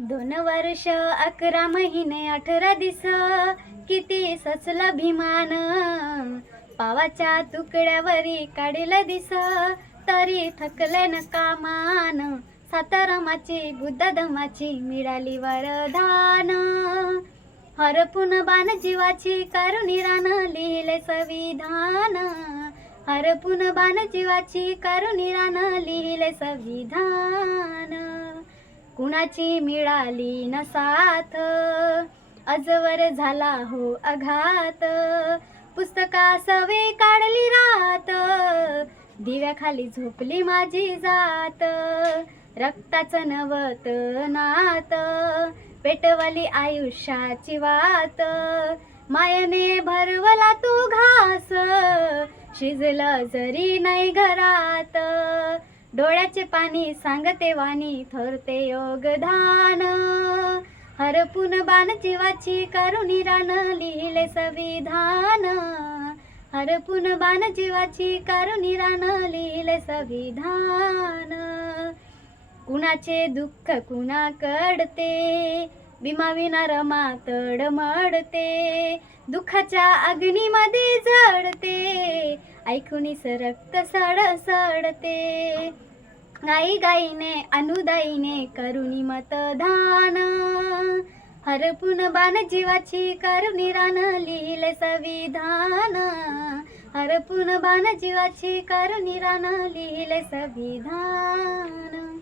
दोन वर्ष अकरा महिने अठरा दिस किती सचला भीमान पावाच्या तुकड्यावरी काढलं दिस तरी थकले न कामान. सातारामाची बुद्ध धमाची मिळाली वरदान. हरपून बाण जीवाची करुणिरान लिहिले संविधान. हरपून बाण जीवाची करुणिरान लिहिले संविधान. कुणाची मिळाली न साथ. अजवर झाला हो अघात पुस्तका सवे काढली रात. दिव्याखाली झोपली माझी जात. रक्ताचं नवत नात. पेटवली आयुष्याची वात. मायने भरवला तू घास. शिजलं जरी नाही घरात. डोळ्याचे पाणी सांगते वाणी थरते योगदान. हरपून बाण जीवाची करुणिरान लिहिले संविधान. हरपून बाण जीवाची करुणिरान लिहिले संविधान. कुणाचे दुःख कुणा कडते विमाविना रमा तडमडते दुःखाच्या अग्नीमध्ये जडते ऐकुनीस सरक्त साड साडते. गाई गाईने अनुदाईने करुणी मतदान. हरपून बाण जीवाची करुणिरान लिहिले संविधान. हरपून बाण जीवाची करुणिरान लिहिले संविधान.